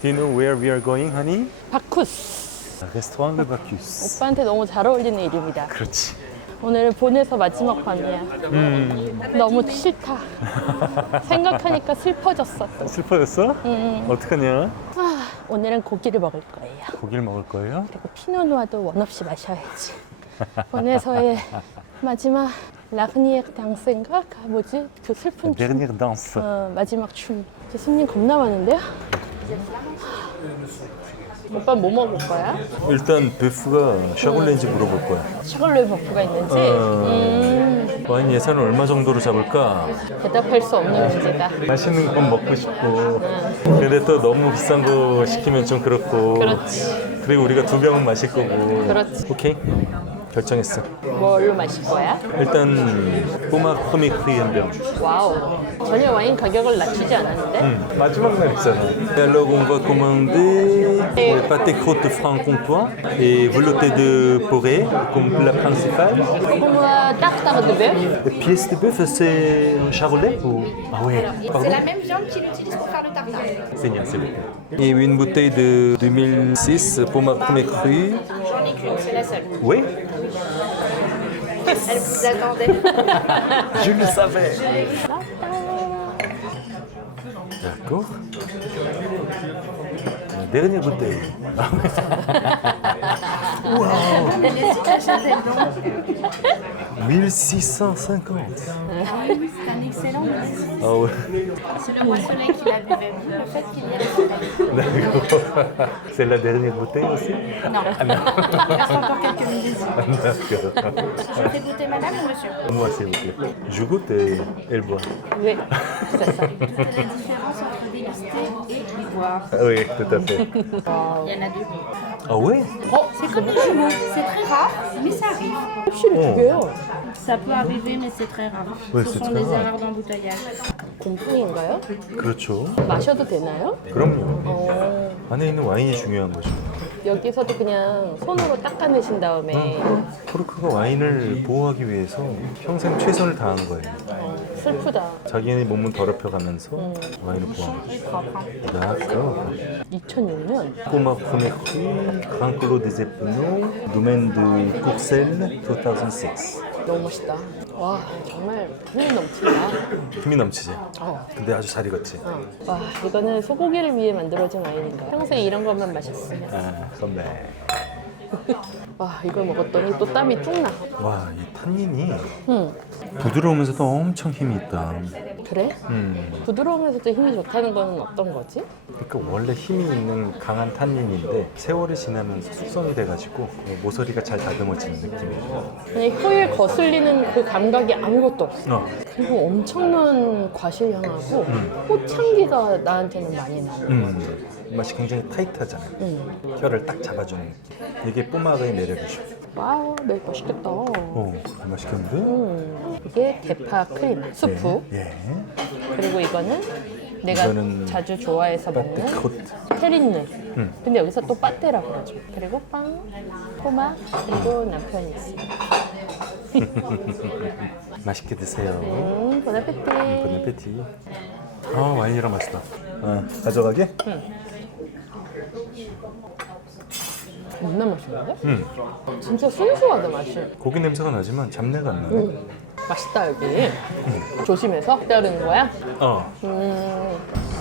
Do you know where we are going, honey? 바쿠스. 레스토랑 르 바쿠스. 오빠한테 너무 잘 어울리는 이름이다. 그렇지. 오늘 본에서 마지막 밤이야. 너무 싫다. 생각하니까 슬퍼졌어. 또. 슬퍼졌어? 어떡하냐? 아, 오늘은 고기를 먹을 거예요. 고기를 먹을 거예요? 그리고 피노누아도 원 없이 마셔야지. 본에서의 마지막 라그니에 당스인가? 뭐지? 그 슬픈 춤. 베르니르 danse. 마지막 춤. 이제 손님 겁나 많은데요? 오빠 뭐 먹을 거야? 일단 베프가 샤블레인지 물어볼 거야. 샤글로이 버프가 있는지 와인 예산을 얼마 정도로 잡을까? 대답할 수 없는 문제다. 맛있는 건 먹고 싶고 근데 또 너무 비싼 거 시키면 좀 그렇고 그렇지. 그리고 우리가 두 병은 마실 거고 그렇지. 오케이? 결정했어. 뭘로 마실 거야? 일단 꼬막 코미크리 한 병. 와우. 전혀 와인 가격을 낮추지 않았는데? 마지막 날이잖아. Alors on va commander pâté croûte franc comtois et velouté de porrée comme plat principal. Comment tarte de bœuf? Les pièces de bœuf c'est un charolais ou ah ouais. Pardon. C'est la même viande qu'il utilise pour faire le tartare. C'est bien, s'il vous plaît. Et une bouteille de 2006 pour ma première crue. J'en ai qu'une, c'est la seule. Oui, Elle vous attendait. je le savais. D'accord. La dernière bouteille. Wow. 1650. C'est un excellent blessé. Ah ouais. C'est le moissonnet qui la buvait. Le fait qu'il y ait la D'accord. C'est la dernière bouteille aussi? Non. Il reste encore quelques minutes. D'accord. Je fais goûter madame ou monsieur? Moi, s'il vous plaît. Je goûte et elle boit. Oui, c'est ça. Toute la différence entre déguster et boire. Ah oui, tout à fait. Il y en a deux. Ah ouais? C'est comme les jumeaux. C'est très rare, mais ça arrive. 흡실이 두 개요. Ça peut arriver, mais c'est très rare. Oui, Ce c'est sont très des rare. erreurs d'embouteillage. 곰팡인가요? 그렇죠. 마셔도 되나요? 그럼요. 안에 있는 와인이 중요한 거죠. 여기서도 그냥 손으로 닦아내신 다음에 코르크가 와인을 보호하기 위해서 평생 최선을 다한 거예요. 슬프다. 자기네 몸은 더럽혀가면서 와인을 보호한 거죠. D'accord. 2006년 꼬막 코네크리, 그랑클로 데제피노, 도멘 드 courcelles 2006. 너무 멋있다. 와, 정말 힘이 넘친다. 힘이 넘치지? 어. 근데 아주 잘 익었지? 와, 이거는 소고기를 위해 만들어진 와인인가? 평생 이런 것만 마셨으면. 아, 선배. 와, 이걸 먹었더니 또 땀이 뚝 나. 와, 이 탄닌이 응, 부드러우면서도 엄청 힘이 있다. 그래? 부드러우면서도 힘이 좋다는 건 어떤 거지? 그러니까 원래 힘이 있는 강한 탄닌인데 세월이 지나면서 숙성이 돼가지고 모서리가 잘 다듬어지는 느낌이에요. 그냥 혀에 거슬리는 그 감각이 아무것도 없어. 어. 그리고 엄청난 과실향하고 꽃향기가 나한테는 많이 나. 맛이 굉장히 타이트하잖아요. 혀를 딱 잡아주는 느낌. 이게 뽀마의 매력이죠. 와우, 네, 맛있겠다. 맛있겠는데? 이게 대파 크림, 수프. 예. 그리고 이거는 내가 이거는 자주 좋아해서 먹는 바티코트. 테린느. 근데 여기서 또 빠떼라고 그러죠. 그리고 빵, 꼬막, 그리고 남편이 있어. 맛있게 드세요. 보나페티. 보나페티. 아, 와인이랑 맛있다. 가져가게? 겁나 맛있는데? 진짜 순수하다 맛이. 고기 냄새가 나지만 잡내가 안 나네. 맛있다 여기. 조심해서 따르는 거야?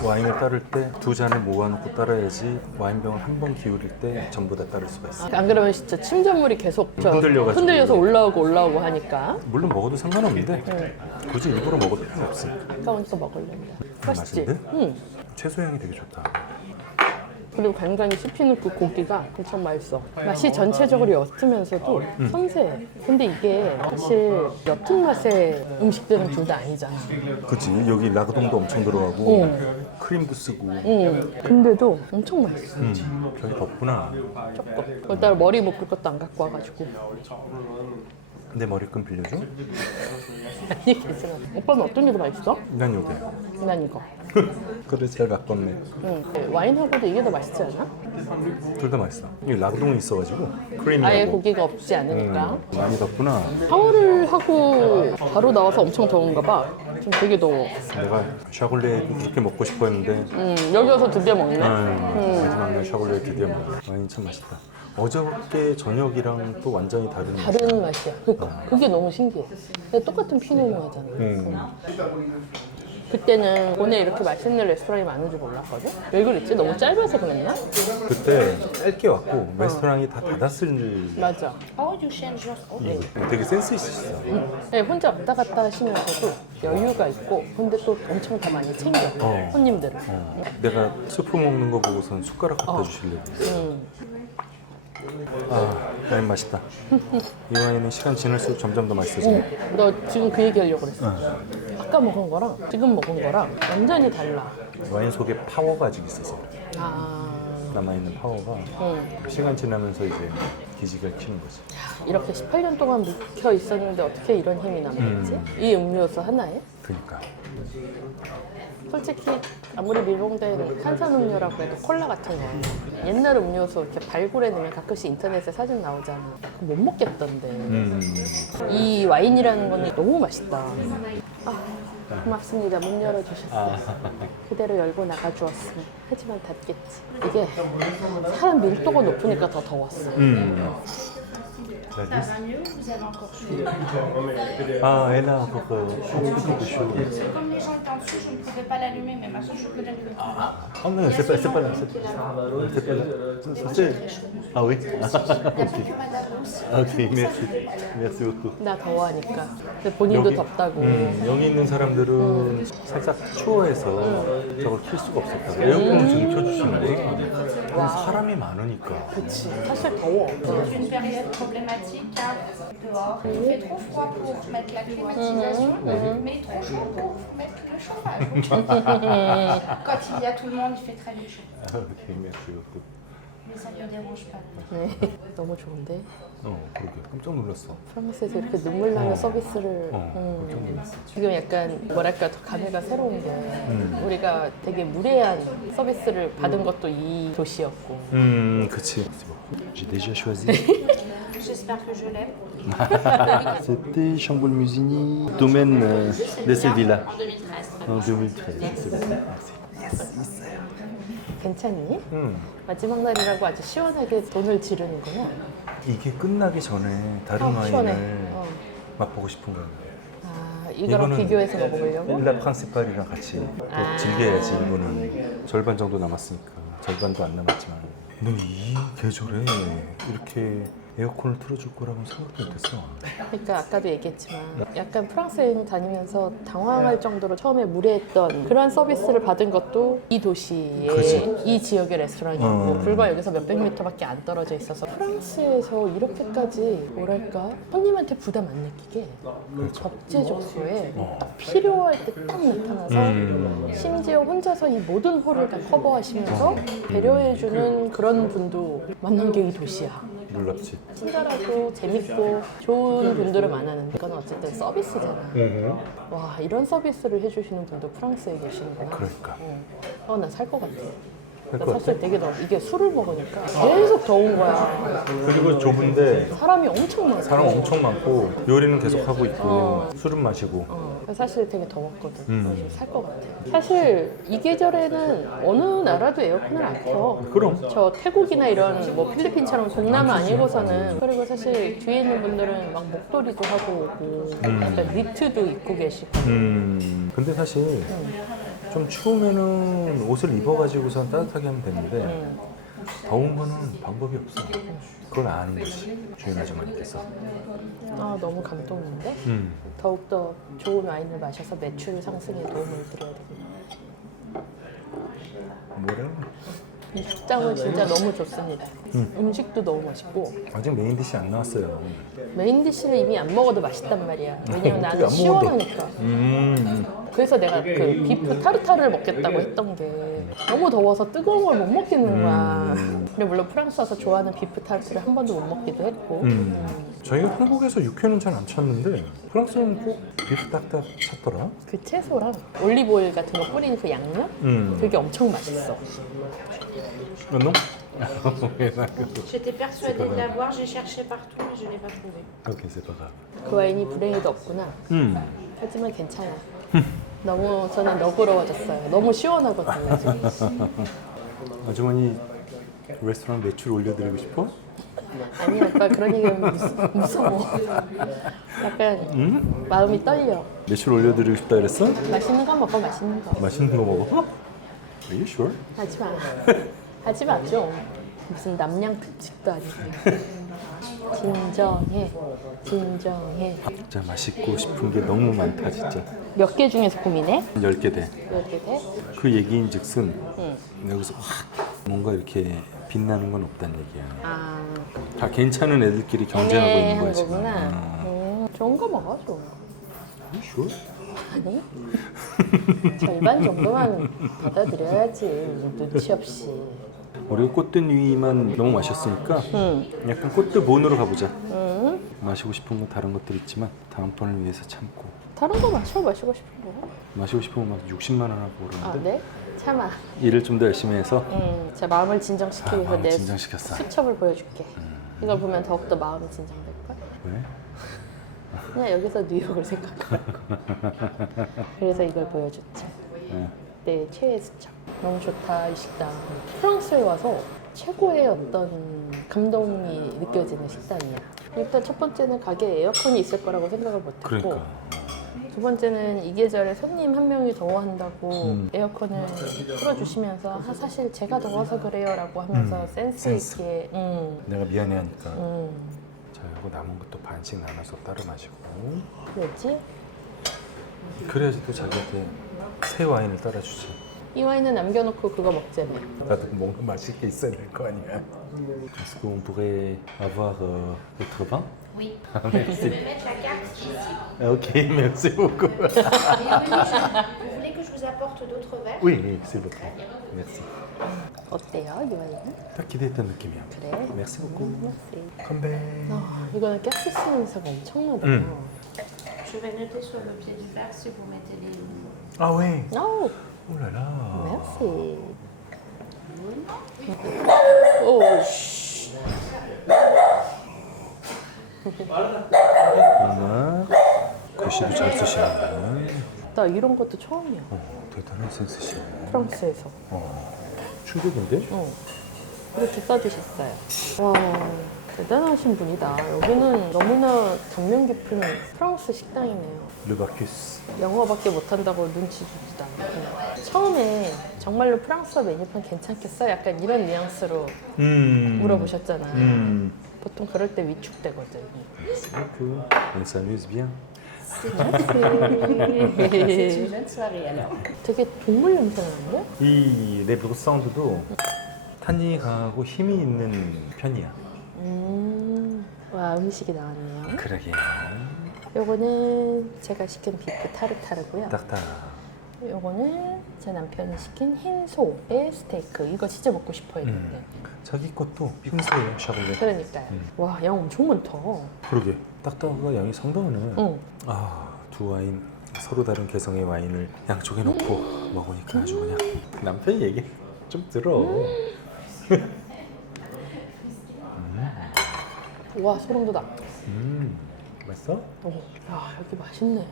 와인을 따를 때 두 잔을 모아놓고 따라야지 와인병을 한 번 기울일 때 전부 다 따를 수가 있어. 안 그러면 진짜 침전물이 계속 흔들려가지고. 흔들려서 올라오고 하니까. 물론 먹어도 상관없는데 굳이 일부러 먹을 필요는 없어. 아까우니까 먹으려고. 맛있지? 맛있는데? 응. 채소 향이 되게 좋다. 그리고 간간히 씹히는 그 고기가 엄청 맛있어. 맛이 전체적으로 옅으면서도 섬세해. 근데 이게 사실 옅은 맛의 음식들은 둘 다 아니잖아. 그치? 여기 라그동도 엄청 들어가고 어. 크림도 쓰고 근데도 엄청 맛있어. 별이 덥구나. 조금. 일단 머리 묶을 것도 안 갖고 와가지고. 내 머리끈 빌려줘? 아니 괜찮아. 오빠는 어떤 게 더 맛있어? 난 요게. 난 이거. 그래 잘 바꿨네. 와인하고도 이게 더 맛있지 않아? 둘 다 맛있어. 이 라그동이 있어가지고 크림이하고 아예 고기가 없지 않으니까. 많이 덥구나. 샤워를 하고 바로 나와서 엄청 더운가 봐. 좀 지금 되게 더워. 내가 샤글레도 그렇게 먹고 싶었는데 여기 와서 드디어 먹네. 마지막 날 샤글레 드디어 먹어. 와인 참 맛있다. 어저께 저녁이랑 또 완전히 다른 맛이야. 다른 맛이야. 그러니까 그게 너무 신기해. 근데 똑같은 피노누아잖아. 그때는 오늘 이렇게 맛있는 레스토랑이 많은 줄 몰랐거든? 왜 그랬지? 너무 짧아서 그랬나? 그때 짧게 왔고 레스토랑이 다 닫았을 맞아. Oh, you change your... 되게 센스 있었어. 네, 혼자 왔다 갔다 하시면서도 여유가 있고 근데 또 엄청 다 많이 챙겨 손님들을. 내가 수프 먹는 거 보고선 숟가락 갖다 주시려고. 아, 와인 맛있다. 이 와인은 시간 지날수록 점점 더 맛있어지네. 너 지금 그 얘기 하려고 그랬어. 아까 먹은 거랑 지금 먹은 거랑 완전히 달라. 와인 속에 파워가 아직 있어서 그래. 아, 남아있는 파워가 시간 지나면서 이제 기지가 키는 거지. 이렇게 18년 동안 묵혀 있었는데 어떻게 이런 힘이 남았지? 이 음료수 하나에? 그러니까. 솔직히 아무리 밀봉된 탄산음료라고 해도 콜라 같은 거 옛날 음료수 이렇게 발굴해내면 가끔씩 인터넷에 사진 나오잖아. 그거 못 먹겠던데. 이 와인이라는 거는 너무 맛있다. 아, 고맙습니다. 문 열어주셨어요. 그대로 열고 나가주었으면. 하지만 닫겠지. 이게 사람 밀도가 높으니까 더 더웠어. Ça va mieux ou vous avez encore chaud? 아, elle a encore quelque chose. Parce que comme les gens étaient en dessous, je ne pouvais pas l'allumer, mais maintenant je peux l'allumer. Ah non, c'est pas là. C'est pas là. Ah oui. Madame aussi. Ok, merci. Merci beaucoup. 나 더워하니까. 근데 본인도 덥다고. 여기 있는 사람들은 살짝 추워해서 저걸 킬 수가 없었다고. 에어컨을 지금 켜주시는 거예요. 사람이 많으니까. 그치. 사실 더워. C'est une période problématique car dehors il fait trop froid pour mettre la climatisation, mais trop chaud pour mettre le chauffage. Quand il y a tout le monde, il fait très chaud. Ok, merci beaucoup. Mais ça ne me dérange pas. 네. 너무 좋은데? 그러게 깜짝 놀랐어. 프랑스에서 이렇게 눈물 나는 서비스를 깜짝 놀랐어. 지금 약간 뭐랄까 더 감회가 새로운 게 우리가 되게 무례한 서비스를 받은 것도 이 도시였고 그치. J'ai déjà choisi. J'espère que je l'aime. C'était Chambolle-Musigny, domaine de Sevilla. En 2013. En 2013. C'est bon. Merci. 괜찮니? 마지막 날이라고 아주 시원하게 돈을 지르는구나. 이게 끝나기 전에 다른 시원해. 와인을 맛보고 싶은 거예요. 아, 이거랑 비교해서 먹어보려고? 일라 프랑스파리랑 같이 또 즐겨야지. 이거는 절반 정도 남았으니까. 절반도 안 남았지만. 근데 이 계절에 이렇게 에어컨을 틀어줄 거라고는 생각도 못했어. 그러니까 아까도 얘기했지만 약간 프랑스 여행 다니면서 당황할 정도로 처음에 무례했던 그런 서비스를 받은 것도 이 도시의 그치. 이 지역의 레스토랑이었고 불과 여기서 몇백 미터밖에 안 떨어져 있어서 프랑스에서 이렇게까지 뭐랄까 손님한테 부담 안 느끼게 적재적소에 필요할 때 딱 나타나서 심지어 혼자서 이 모든 홀을 다 커버하시면서 배려해주는 그런 분도 만난 게 이 도시야. 놀랍지. 친절하고 재밌고 좋은 분들을 만나는데 이건 어쨌든 서비스잖아. 와, 이런 서비스를 해주시는 분도 프랑스에 계시는구나. 그러니까. 나 살 것 같아. 나 것 같아? 사실 되게 더워. 이게 술을 먹으니까 계속 더운 거야. 그리고 좁은데 사람이 엄청 많고. 사람 엄청 많고 요리는 계속 하고 있고 술은 마시고. 사실 되게 더웠거든. 그래서 살 것 같아. 사실 이 계절에는 어느 나라도 에어컨을 안 켜. 그럼. 저 태국이나 이런 뭐 필리핀처럼 동남아 아니고서는. 그리고 사실 뒤에 있는 분들은 막 목도리도 하고 오고 약간 니트도 입고 계시고. 근데 사실 좀 추우면은 옷을 입어가지고선 따뜻하게 하면 되는데 더운 거는 방법이 없어. 그걸 아는 거지. 주인 아주머니께서. 아, 너무 감동인데? 더욱더 좋은 와인을 마셔서 매출 상승에 도움을 드려야 됩니다. 뭐래? 이 식당은 진짜 너무 좋습니다. 음식도 너무 맛있고 아직 메인 디시 안 나왔어요. 메인 디쉬를 이미 안 먹어도 맛있단 말이야. 왜냐면 어떻게 나는 안 시원하니까. 그래서 내가 그 비프 타르타를 먹겠다고 했던 게 너무 더워서 뜨거운 걸 못 먹겠는 거야. 근데 물론 프랑스 와서 좋아하는 비프 타르타를 한 번도 못 먹기도 했고. 저희가 한국에서 육회는 잘 안 찾는데 프랑스는 꼭 비프 딱딱 찾더라. 그 채소랑 올리브 오일 같은 거 뿌리는 그 양념? 그게 엄청 맛있어. non? J'étais persuadée de l'avoir, j'ai cherché partout, mais je ne l'ai pas trouvé. Ok, c'est pas grave. 그 와인이 불행히도 없구나. 하지만 괜찮아. 너무 저는 너그러워졌어요. 너무 시원하거든요 지금. 아주머니 레스토랑 매출 올려드리고 싶어? 아니 아까 그런 얘기하면 무서워. 약간 마음이 떨려. 매출 올려드리고 싶다 그랬어? 맛있는 거 먹어 맛있는 거. 맛있는 거 먹어? Are you sure? 하지 마. 하지 마 좀. 무슨 남양 특집도 아니고. 진정해. 진정해. 진짜 맛있고 싶은 게 너무 많다 진짜. 몇 개 중에서 고민해? 10개 돼. 이렇게 돼? 그 얘기인 즉슨 응. 여기서 확 뭔가 이렇게 빛나는 건 없다는 얘기야. 아. 다 괜찮은 애들끼리 경쟁하고 있는 거야 애매한 지금. 거구나. 좋은 거 먹어 좋은 거. Are you sure? 아니. 절반 정도만 받아들여야지. 눈치 없이. 우리가 꽃든 위만 너무 마셨으니까 약간 꽃들 본으로 가보자. 응. 마시고 싶은 거 다른 것들 있지만 다음번을 위해서 참고 다른 거 마시고 싶은 거. 마시고 싶으면 막 60만 원 하고 아 그러는데 네? 참아. 일을 좀 더 열심히 해서 제 마음을 진정시키기 위해서 마음을 내 진정시켰어. 수첩을 보여줄게. 이걸 보면 더욱더 마음이 진정될 거야. 왜? 그냥 여기서 뉴욕을 생각하고. 그래서 이걸 보여줬지. 네. 내 최애 수첩. 너무 좋다 이 식당. 프랑스에 와서 최고의 어떤 감동이 느껴지는 식당이야. 일단 첫 번째는 가게에 에어컨이 있을 거라고 생각을 못했고, 그러니까 두 번째는 이 계절에 손님 한 명이 더워한다고 에어컨을 풀어주시면서 사실 제가 더워서 그래요라고 하면서 센스 있게 내가 미안해하니까 자 이거 남은 것도 반씩 나눠서 따로 마시고 왜지? 그래야지 또 자기한테 새 와인을 따라주지. 이 와인은 남겨놓고 그거 먹자며. 나도 뭔가 맛있게 있어야 될 거 아니야. Est-ce qu'on pourrait avoir votre vin? Oui. Merci. Je vais mettre la carte ici. Ok, merci beaucoup. Vous voulez que je vous apporte d'autres verres? Oui, s'il vous plaît. Merci. 어때요 이 와인은? 딱 기대했던 느낌이야. 그래? Merci beaucoup. merci. 컴백. 이거는 가스 냄새가 엄청나다. Je vais noter sur le pied du verre si vous mettez les... 아 왜? 오, 오라라. merci. 오, 씨. 정말 글씨도 잘 쓰시네. 나 이런 것도 처음이야. 대단한 센스시네. 프랑스에서. 충격인데? 이렇게 써주셨어요. 와, 대단하신 분이다. 여기는 너무나 감명 깊은 프랑스 식당이네요. 르바큐스. 영어밖에 못한다고 눈치 주지도 않고. 처음에 정말로 프랑스어 메뉴판 괜찮겠어? 약간 이런 뉘앙스로 물어보셨잖아. 보통 그럴 때 위축되거든. 그 on s'amuse bien. C'est une jeune soirée alors. 되게 동물 냄새가 나는데? 이 레브상드도 탄닌이 강하고 힘이 있는 편이야. 와, 음식이 나왔네요. 그러게. 요거는 제가 시킨 비프 타르타르고요. 딱딱. 요거는 제 남편이 시킨 흰 소의 스테이크. 이거 진짜 먹고 싶어 했는데. 자기 것도 핑스예요, 샤블레. 그러니까요. 와, 양 엄청 많다. 그러게. 딱딱하고 양이 상당하네. 응. 두 와인 서로 다른 개성의 와인을 양쪽에 놓고 먹으니까 아주 그냥 남편이 얘기 좀 들어. 와, 소름 돋아. 맛있어? 야, 여기 맛있네.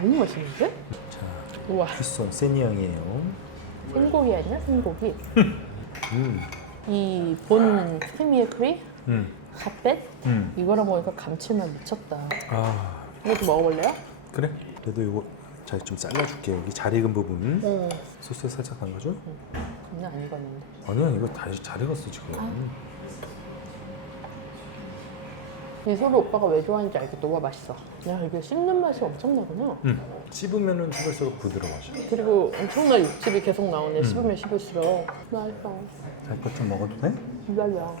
너무 맛있는데? 자, 우와, 휘송 세니앙이에요. 생고기 아니야? 생고기. 이 본 크리미에 핫벳? 이거랑 먹으니까 감칠맛 미쳤다. 이것도 먹어볼래요? 그래? 그래도 이거 자기 좀 잘라줄게. 여기 잘 익은 부분. 소스 살짝 담가줘? 장난 안 익었는데. 아니야, 이거 다시 잘 익었어 지금. 이 소를 오빠가 왜 좋아하는지 알겠다. 와, 맛있어. 야, 이게 씹는 맛이 엄청나구나. 씹으면은 씹을수록 부드러워져. 그리고 엄청난 육즙이 계속 나오네. 씹으면 씹을수록. 맛있어. 자기 것 좀 먹어도 돼? 기다려.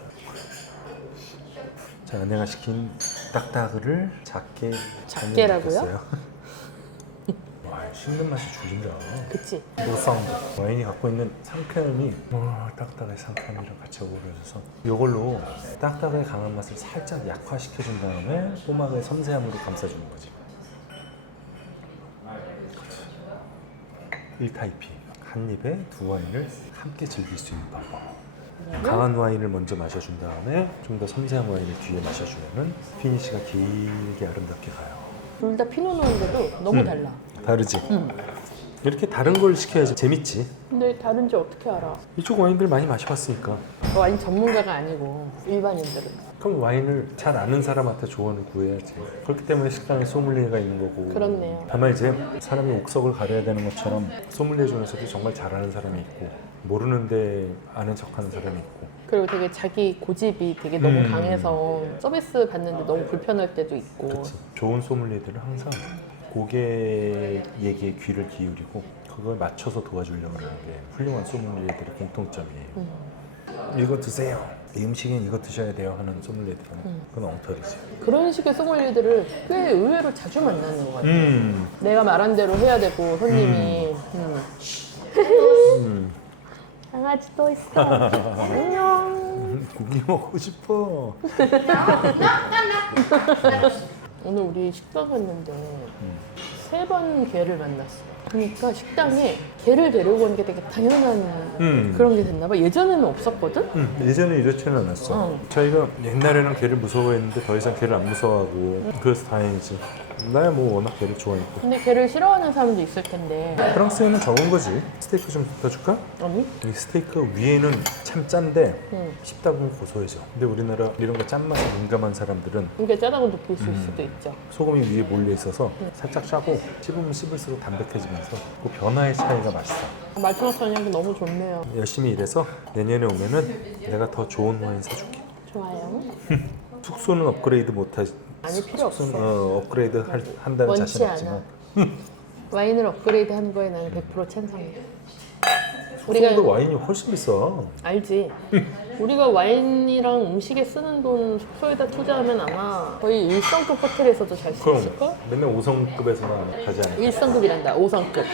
자, 내가 시킨 딱딱을 작게라고요? 넣었어요. 와, 씹는 맛이 죽인다. 그치? 노사운드. 와인이 갖고 있는 상쾌함이 딱딱의 상쾌함이랑 같이 어우러져서 이걸로 딱딱의 강한 맛을 살짝 약화시켜준 다음에 꼬막의 섬세함으로 감싸주는 거지. 1타입이 한 입에 두 와인을 함께 즐길 수 있는 방법. 강한 와인을 먼저 마셔준 다음에 좀 더 섬세한 와인을 뒤에 마셔주면 피니쉬가 길게 아름답게 가요. 둘 다 피노노인데도 너무 달라. 다르지? 이렇게 다른 걸 시켜야지 재밌지. 근데 다른지 어떻게 알아? 이쪽 와인들 많이 마셔봤으니까. 와인 전문가가 아니고 일반인들은. 그럼 와인을 잘 아는 사람한테 조언을 구해야지. 그렇기 때문에 식당에 소믈리에가 있는 거고. 그렇네요. 다만 이제 사람이 옥석을 가려야 되는 것처럼 소믈리에 중에서도 정말 잘하는 사람이 있고 모르는데 아는 척하는 사람이 있고. 그리고 되게 자기 고집이 되게 너무 강해서 서비스 받는데 너무 불편할 때도 있고. 그치. 좋은 소믈리에들은 항상 고객 얘기에 귀를 기울이고 그걸 맞춰서 도와주려고 하는 게 훌륭한 소믈리에들의 공통점이에요. 이거 드세요. 이 음식엔 이거 드셔야 돼요 하는 소믈리에들은 그건 엉터리지. 그런 식의 소믈리에들을 꽤 의외로 자주 만나는 것 같아요. 내가 말한 대로 해야 되고 손님이 강아지도 있어. 안녕. 고기 먹고 싶어. 오늘 우리 식당 갔는데 3번 개를 만났어. 그러니까 식당에 개를 데려고 오는 게 되게 당연한 그런 게 됐나 봐. 예전에는 없었거든? 예전에 이렇지는 않았어. 저희가 옛날에는 개를 무서워했는데 더 이상 개를 안 무서워하고 그래서 다행이지. 나야 뭐 워낙 개를 좋아하니까. 근데 개를 싫어하는 사람도 있을 텐데. 프랑스에는 적은 거지. 스테이크 좀 더 줄까? 아니? 이 스테이크 위에는 참 짠데 씹다 보면 고소해져. 근데 우리나라 이런 거 짠맛에 민감한 사람들은 이게 짜다고 느낄 수도 있죠. 소금이 위에 몰려 있어서 살짝 짜고 씹으면 씹을수록 담백해지면서 그 변화의 차이가 맛있어. 마지막 저녁이 너무 좋네요. 열심히 일해서 내년에 오면은 내가 더 좋은 와인 사줄게. 좋아요. 숙소는 업그레이드 못하지. 아니, 필요 없어. 업그레이드 한다는 원치 자신 않아. 없지만 와인을 업그레이드 하는 거에 나는 100% 찬성이야. 숙소보다 와인이 훨씬 비싸. 알지. 우리가 와인이랑 음식에 쓰는 돈 숙소에다 투자하면 아마 거의 1성급 호텔에서도 잘 수 그럼 있을걸? 맨날 5성급에서만 가지 않을까? 1성급이란다. 5성급.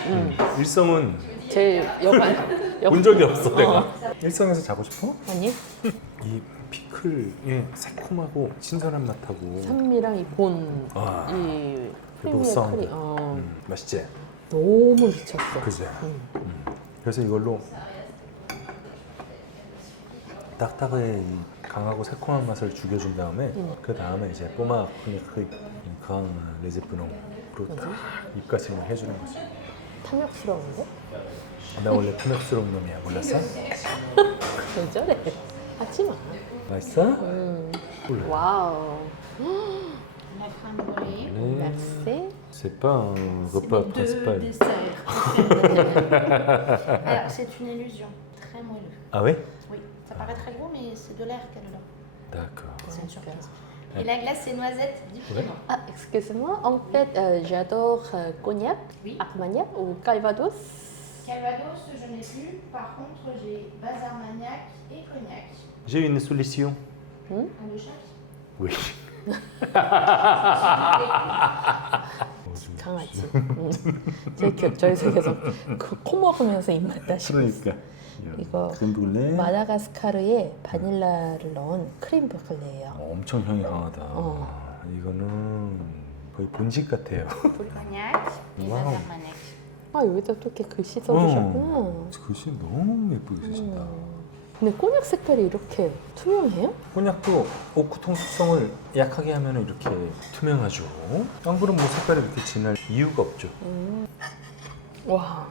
일성은 제일 여관. 본 적이 없어 내가. 일성에서 자고 싶어? 아니? 이 피클의 새콤하고 신선한 맛하고 산미랑 이 본, 아, 이 그리고 크리미의 사운드. 크리. 맛있지? 너무 미쳤어. 그지? 그래서 이걸로 딱딱의 이 강하고 새콤한 맛을 죽여준 다음에 그 다음에 이제 꼬막 크니크 강 레제프농으로 딱 입가심을 해주는 거지. 탐욕스러운데? 나 원래 탐욕스러운 놈이야. 몰랐어? 왜 저래? 하지 마. 맛있어? 와우. La crème brûlée. merci. C'est pas un C'est repas les deux principal. desserts. Alors, c'est une illusion. Très moelleux. Ah ouais? Oui, ça paraît très gros, mais c'est de l'air qu'il y a dedans. D'accord. C'est une surprise. Et la glace, c'est noisette, différemment. Ah, excusez-moi, en fait, j'adore cognac, Oui. Armagnac ou Calvados. Calvados, je n'ai plus. Par contre, j'ai base Armagnac et cognac. J'ai une solution. Un de chaque. Oui. 강아지. 제일 귀엽죠, 저희 속에서 코 먹으면서 입맛 다시고 있어. 그러니까. 이거 크렘브룰레. 마다가스카르에 바닐라를 넣은 크림 브룰레예요. 엄청 향이 강하다. 이거는 거의 본식 같아요. Cognac et Wow. base Armagnac. 아, 여기다 또 이렇게 글씨 써주셨구나. 글씨 너무 예쁘게 쓰신다. 근데 꼬냑 색깔이 이렇게 투명해요? 곤약도 오크통 숙성을 약하게 하면 이렇게 투명하죠. 안 그러면 뭐 색깔이 이렇게 진할 이유가 없죠. 와,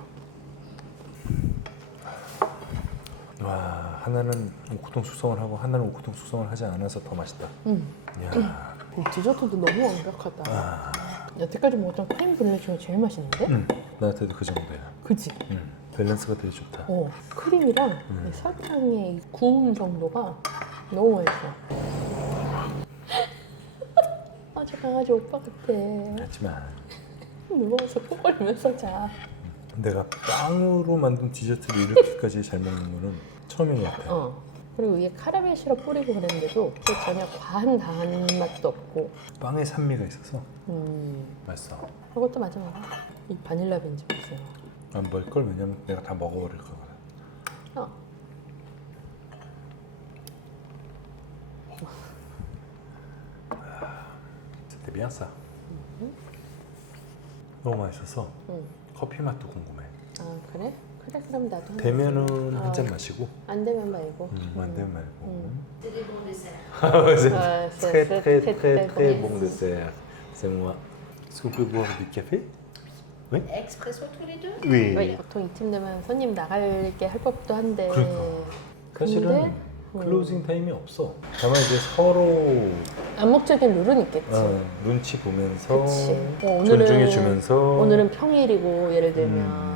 와, 하나는 오크통 숙성을 하고 하나는 오크통 숙성을 하지 않아서 더 맛있다. 이야, 이 디저트도 너무 완벽하다. 여태까지 먹었던 크림 브룰레 중에 제일 맛있는데? 나한테도 그 정도야. 그치? 밸런스가 되게 좋다. 크림이랑 이 설탕의 이 구움 정도가 너무 맛있어. 아, 저 강아지 오빠 같아. 하지만 누워서 코골면서 자. 내가 빵으로 만든 디저트를 이렇게까지 잘 먹는 거는 처음인 것 같아. 그리고 위에 카라멜 시럽 뿌리고 그랬는데도 또 전혀 과한 맛도 없고. 빵에 산미가 있어서 맛있어. 그것도 마지막에 이 바닐라 빈지 맛있어요. 안 먹을 걸 왜냐면 내가 다 먹어버릴 거거든. C'était bien ça. 너무 맛있어서 커피 맛도 궁금해. 아, 그래? 그래, 그럼 나도 한번 되면은 한 잔 마시고 안 되면 말고. 안 되면 말고. C'est des bons desserts. Ah, Très très très très bon dessert. C'est moi. Est-ce qu'on peut boire du café? Oui. Expresso tous les deux? Oui. 보통 이쯤 되면 손님 나갈게 할 법도 한데. 사실은 근데, 클로징 타임이 없어. 다만 이제 서로 암묵적인 룰은 있겠지. 눈치 보면서 그치. 존중해 주면서 오늘은 평일이고 예를 들면.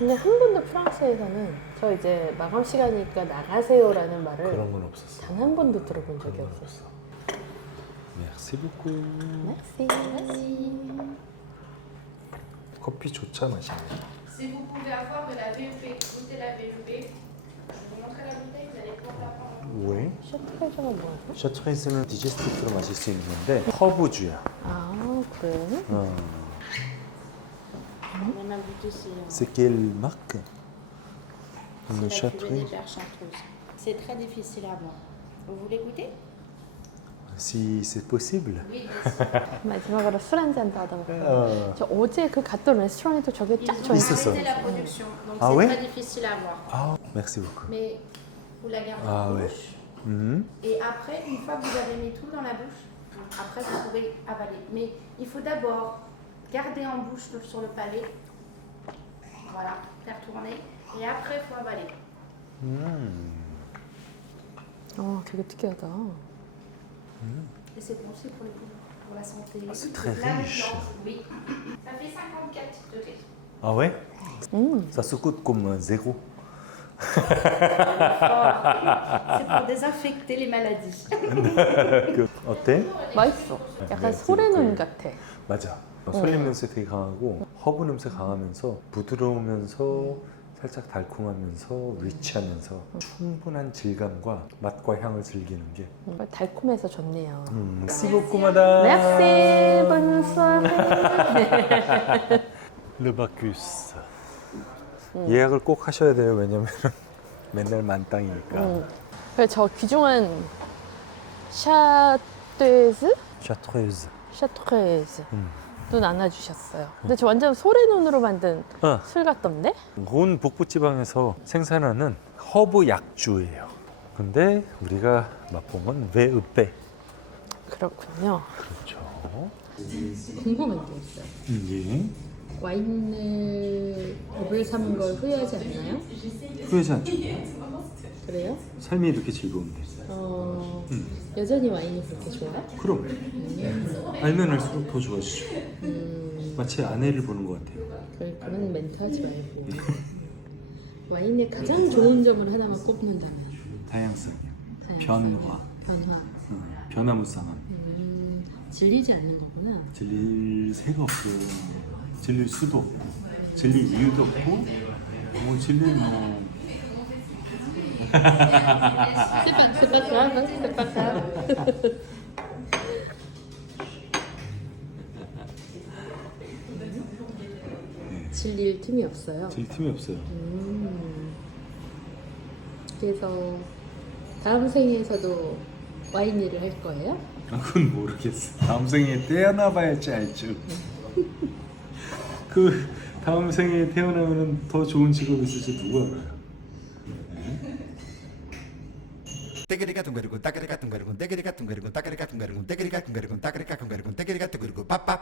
근데 한 번도 프랑스에서는 저 이제 마감 시간이니까 나가세요라는 말을 그런 건 없었어. 단 한 번도 들어본 적이 그런 건 없었어. Merci beaucoup. merci. 커피조차 마시네. Si vous pouvez avoir de la VEP, goûtez la VEP. Je vais vous montrer la bouteille, vous allez pouvoir la prendre. 왜? 샤트레저가 뭐야? 셔트레이스는 디제스티브로 마실 수 있는데 허브주야. 아 그래? On a goûté aussi. C'est quelle marque? Le C'est la cuvée des Chartreuse. Pères Chartreuses. C'est très difficile à boire. Vous voulez goûter? Si c'est possible. Oui, bien sûr. 마지막으로 술 한잔 더 하던가. 저 어제 그 갔던 레스토랑에도 저게 딱 Ils 저 ont c'est ça. arrêté la production, donc Ah c'est ouais? très difficile à boire. Ah, merci beaucoup. Mais vous la gardez Ah en ouais. bouche. Mhm. Et après, une fois que vous avez mis tout dans la bouche, après vous pouvez avaler. Mais il faut d'abord garder en bouche sur le palais. Voilà, faire tourner. Et après, il faut avaler. 되게 특이하다. Et c'est bon aussi pour les poumons, pour la santé. c'est très La riche. viande, oui. Ça fait 54 degrés. Ah ouais? Ça se coûte comme zéro. C'est pour désinfecter les maladies. 어때? 맛있어. 약간 네, 소래눈 그- 같아. 맞아. 솔잎 냄새 되게 강하고 허브 냄새 강하면서 부드러우면서 살짝 달콤하면서 리치하면서 충분한 질감과 맛과 향을 즐기는 게 달콤해서 좋네요. Merci beaucoup, madame. Merci, bonne soirée. Le Bacchus. 예약을 꼭 하셔야 돼요. 왜냐면 맨날 만땅이니까. 그래서 저 귀중한 샤트레즈? Chartreuse. 또 나눠주셨어요. 근데 저 완전 소래눈으로 만든 어. 술 같던데? 론 북부지방에서 생산하는 허브 약주예요. 근데 우리가 맛본 건 베으페. 그렇군요. 그렇죠. 궁금한 게 있어요. 예. 와인을 업을 삼은 걸 후회하지 않나요? 후회지 않죠. 그래요? 삶이 이렇게 즐거운데. 여전히 와인이 그렇게 좋아요? 그럼 알면 알수록 더 좋아지죠. 마치 아내를 보는 것 같아요. 그런 멘트 하지 말고. 와인의 가장 좋은 점을 하나만 꼽는다면? 다양성이요. 변화. 변화. 변화무쌍함. 질리지 않는 거구나. 질릴 새가 없고 질릴 수도 없고 질릴 이유도 없고 뭐 질릴 뭐 스파카. 질릴 틈이 없어요. 질릴 틈이 없어요. 그래서 다음 생에서도 와인 일을 할 거예요? 아, 그건 모르겠어. 다음 생에 태어나 봐야지 알죠. 그 다음 생에 태어나면 더 좋은 직업이 있을지 누가 알아요? Tegerigatungarugun, takarigatungarugun, tegerigatungarugun, takarigatungarugun, tegerigatungarugun, takarigatungarugun, tegerigatungarugun, papap.